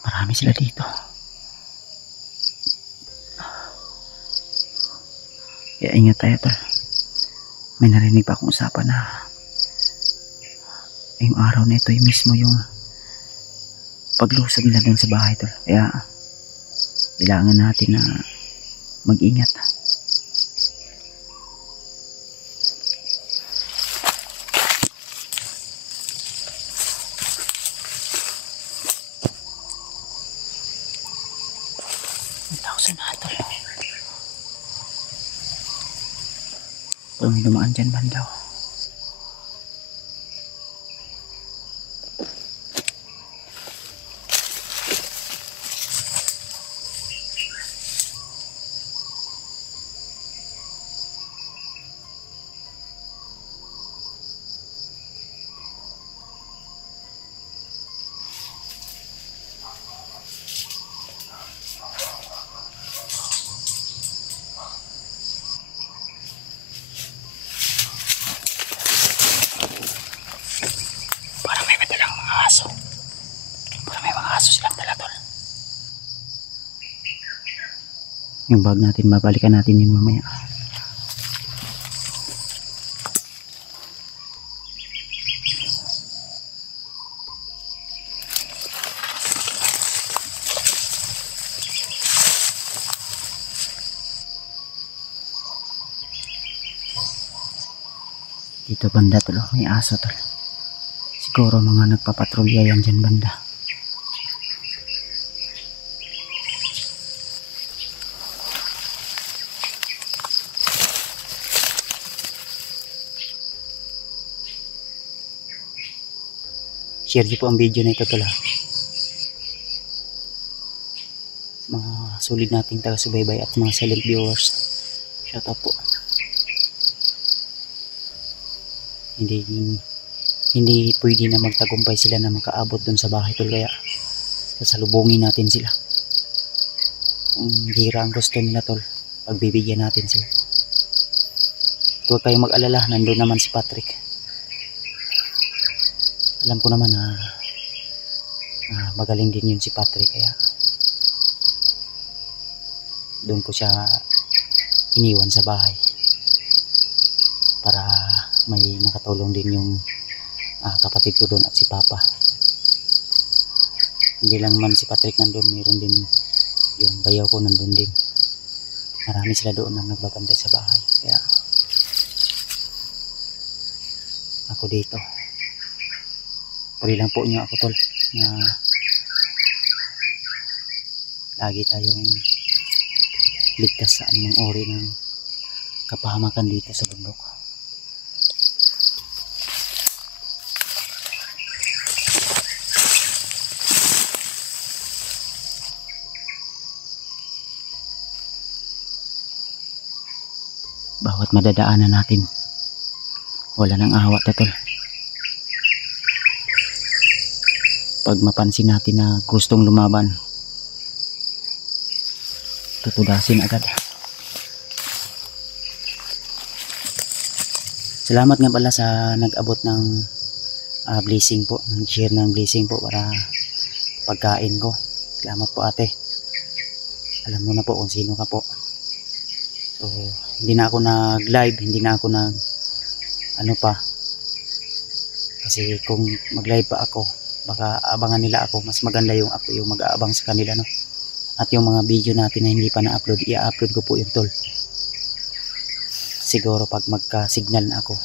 Marami sila dito. Kaya ingat tayo, tol. May narinig pa akong usapan na yung araw na ito yung mismo yung paglusad nila dun sa bahay, tol. Kaya kailangan natin na mag-ingat. Kung may dumaan dyan bandaw. Yung bag natin, mabalikan natin yun mamaya. Dito banda, tol, may aso, tol. Siguro mga nagpapatrolya yan dyan banda. Share niyo po ang video na ito, tol. Mga solid nating taga-subaybay at mga silent viewers, shout out po. Hindi pwede na magtagumpay sila na makaabot dun sa bahay, tol. Kaya sasalubungin natin sila. Kung hira ang gusto nila, tol, pagbibigyan natin sila. Huwag kayong mag-alala, nandun naman si Patrick. Alam ko naman na magaling din yun si Patrick, kaya doon ko siya iniwan sa bahay para may makatulong din yung kapatid ko doon at si Papa. Hindi lang man si Patrick nandun, mayroon din yung bayaw ko nandun din. Marami sila doon na nagbabantay sa bahay, kaya ako dito. Puri lang po niyo ako, tol, na lagi tayong ligtas sa anumang ori ng kapahamakan dito sa bundok. Bawat madadaanan natin, wala nang awat, tol. Pag mapansin natin na gustong lumaban, tutudasin agad. Salamat nga pala sa nag-abot ng blessing po, nag-share ng blessing po para pagkain ko. Salamat po, ate. Alam mo na po kung sino ka po. So hindi na ako nag-live, hindi na ako nag ano pa, kasi kung mag-live pa ako baka abangan nila ako. Mas maganda yung ako yung mag-aabang sa kanila, no? At yung mga video natin na hindi pa na-upload, i-upload ko po yung, tol. Siguro pag magka-signal na ako.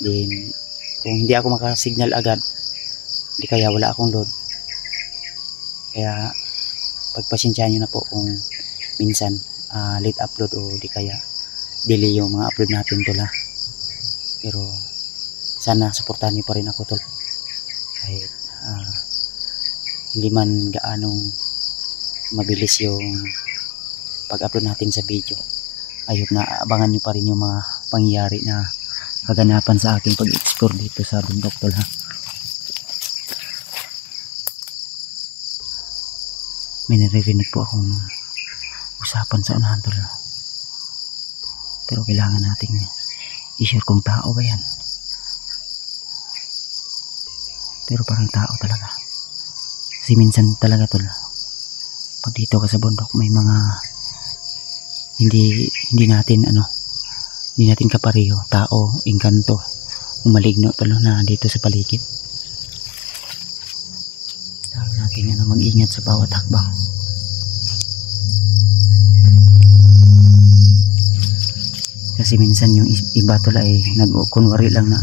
Then kung hindi ako maka-signal agad, hindi kaya wala akong load. Kaya pagpasensyahan nyo na po kung minsan late upload o di kaya delay yung mga upload natin tol ha. Pero sana suportahan niyo pa rin ako tol, kahit hindi man gaanong mabilis yung pag-upload natin sa video. Ayun, na abangan niyo pa rin yung mga pangyayari na kaganapan sa aking pag-explore dito sa bundok tol ha. May naririnig po akong usapan sa unahan tol, pero kailangan nating i-sure kung tao ba yan. Pero parang tao talaga, kasi minsan talaga tol, pag dito ka sa bundok may mga hindi natin hindi natin kapareho, tao, engkanto, maligno tol na dito sa paligid. Kailangan natin mag-ingat sa bawat hakbang. Kasi minsan yung iba tol ay nagkunwari lang na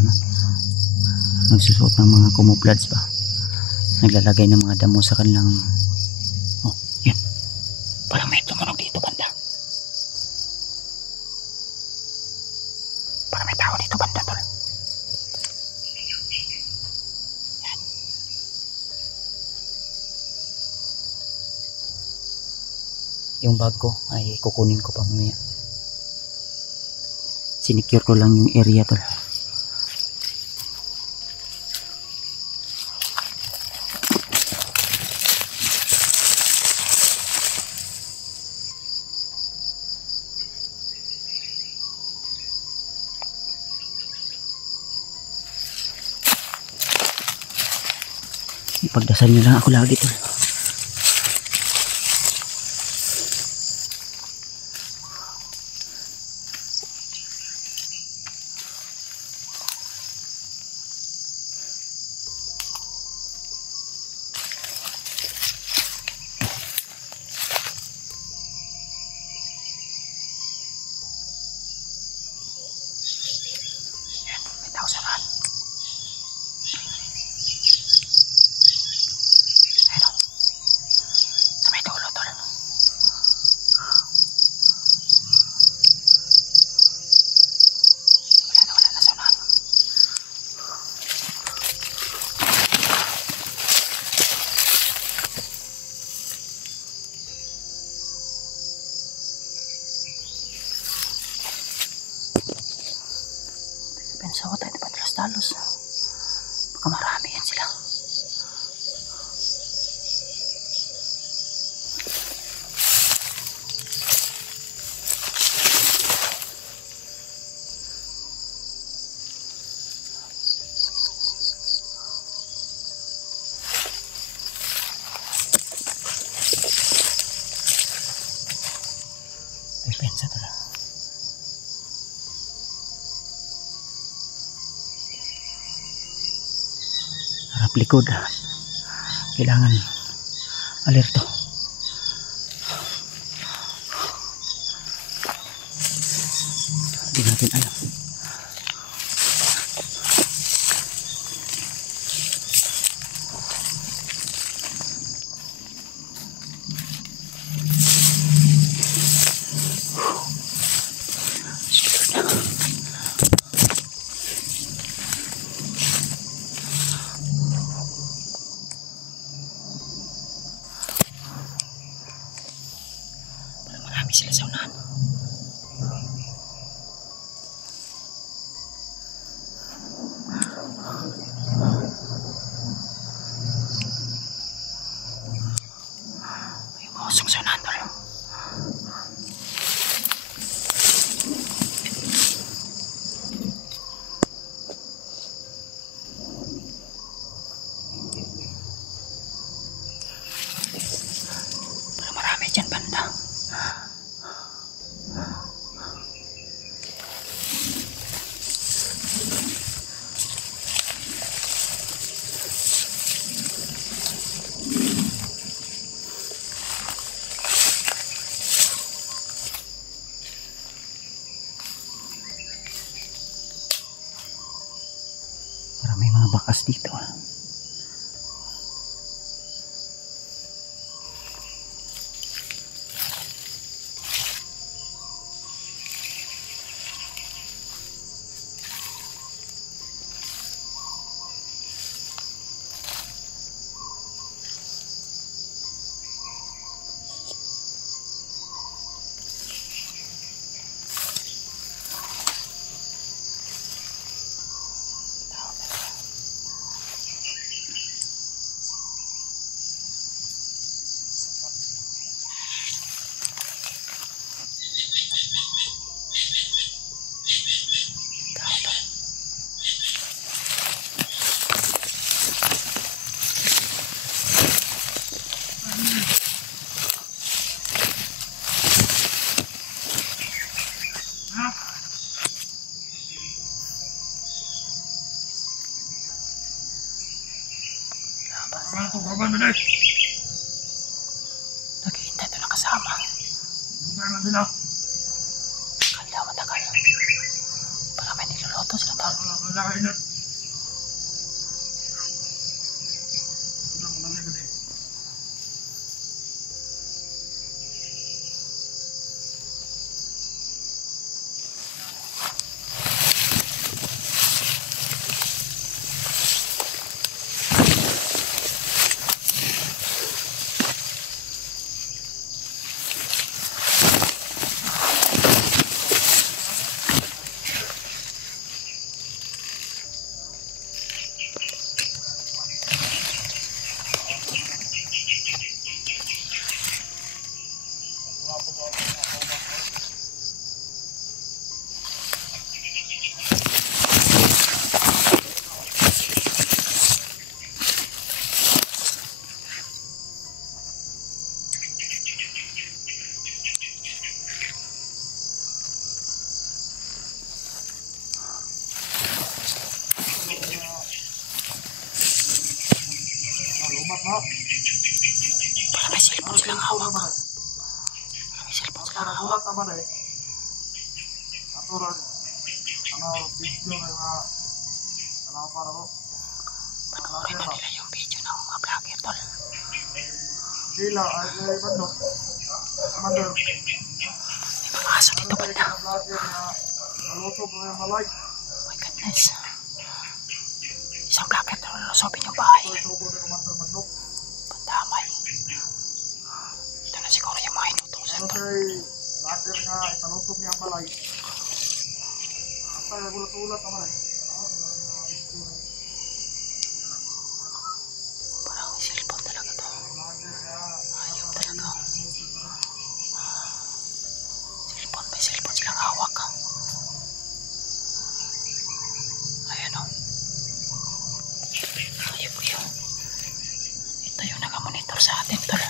nagsusuot ng mga camouflage ba, naglalagay ng mga damo sa kanilang yun, parang may tumunog dito banda, parang may tao dito banda tol. Yan. Yung bag ko ay kukunin ko pa mamaya, sinicure ko lang yung area tol. Ipagdasal nyo lang ako lagi tol. Pensawa tayo na talos, baka marami yan sila. Pensa talaga. Harap likod, kailangan alerto. Hindi natin alam. Sila sa unahan. May bosong sa unahan tol. Pero marami dyan banda. May mga bakas dito. Naghihintay ito ng kasama. Kala matagal. Para may niluluto sila tol. Para may cellphone silang hawak. Para may cellphone silang hawak. Panoorin na nila yung video ng mga vlogger tol. May mga aso dito banda. Oh my goodness. Isang vlogger tol nalusopin yung bahay. Pandamay. Ito na siguro yung mga inutusan tol. Lager nga italutob niya ang balay. Asa gulat-ulat naman eh. Parang may cellphone talaga to. Ayaw talaga. Cellphone, may cellphone silang hawak. Ayan o. Ayaw ko yun. Ito yung nakamonitor sa atin tol.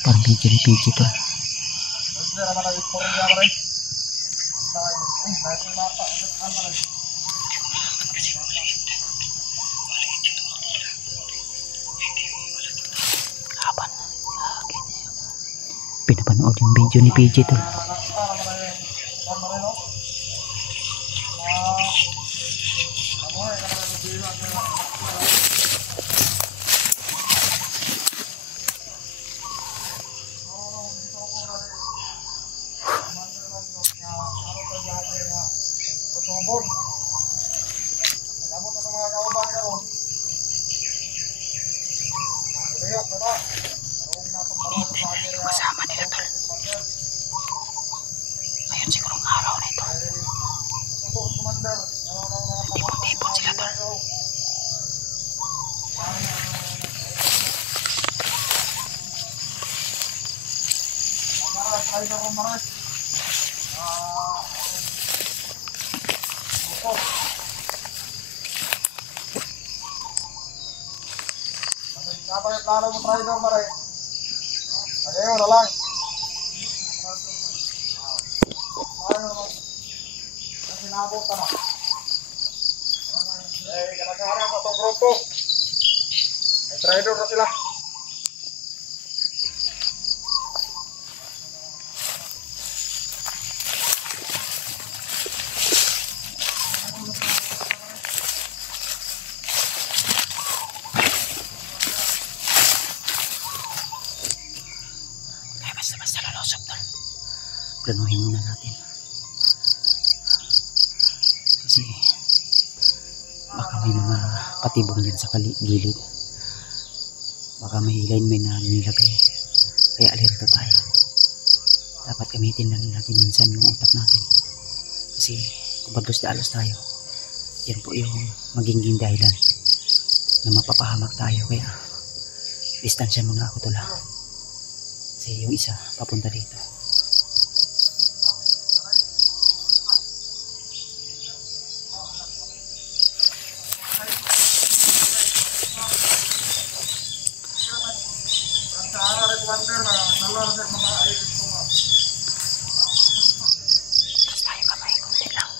Parang video ni PG to. Kapan? Pinapanood yung video ni PG to. Yung kasama nila tol. Ayun sigurong araw na ito. Tipon-tipon sila tol. Apa yung plano mo tayo doon, Maray? Ayaw na lang. Sinabot ka na. Kanagahan mo itong grupo. May trader na sila. planuhin muna natin. Kasi baka may mga patibong dyan sa gilid. Baka may lineman na nilagay. Kaya alerto tayo. Dapat gamitin lang natin minsan yung utak natin. Kasi kung padlos-dalos tayo, yan po yung magiging dahilan na mapapahamak tayo. Kaya distansya muna ako tula. Kasi yung isa papunta dito. Tapos tayo kamay, konti lang.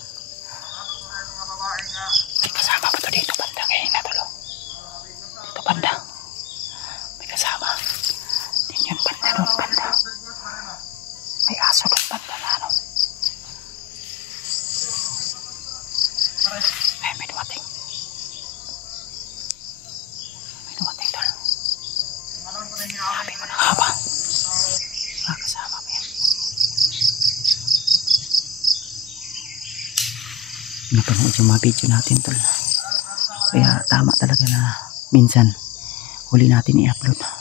May kasama pa to dito banda, kaya natulo. Dito banda. May kasama. Din yun banda doon banda. May aso doon banda na ano. Ay, may dumating. May dumating doon. Sabi mo na haba. Kasama mo yan. Napanood yung mga video natin tol. Kaya tama talaga na minsan huli natin i-upload.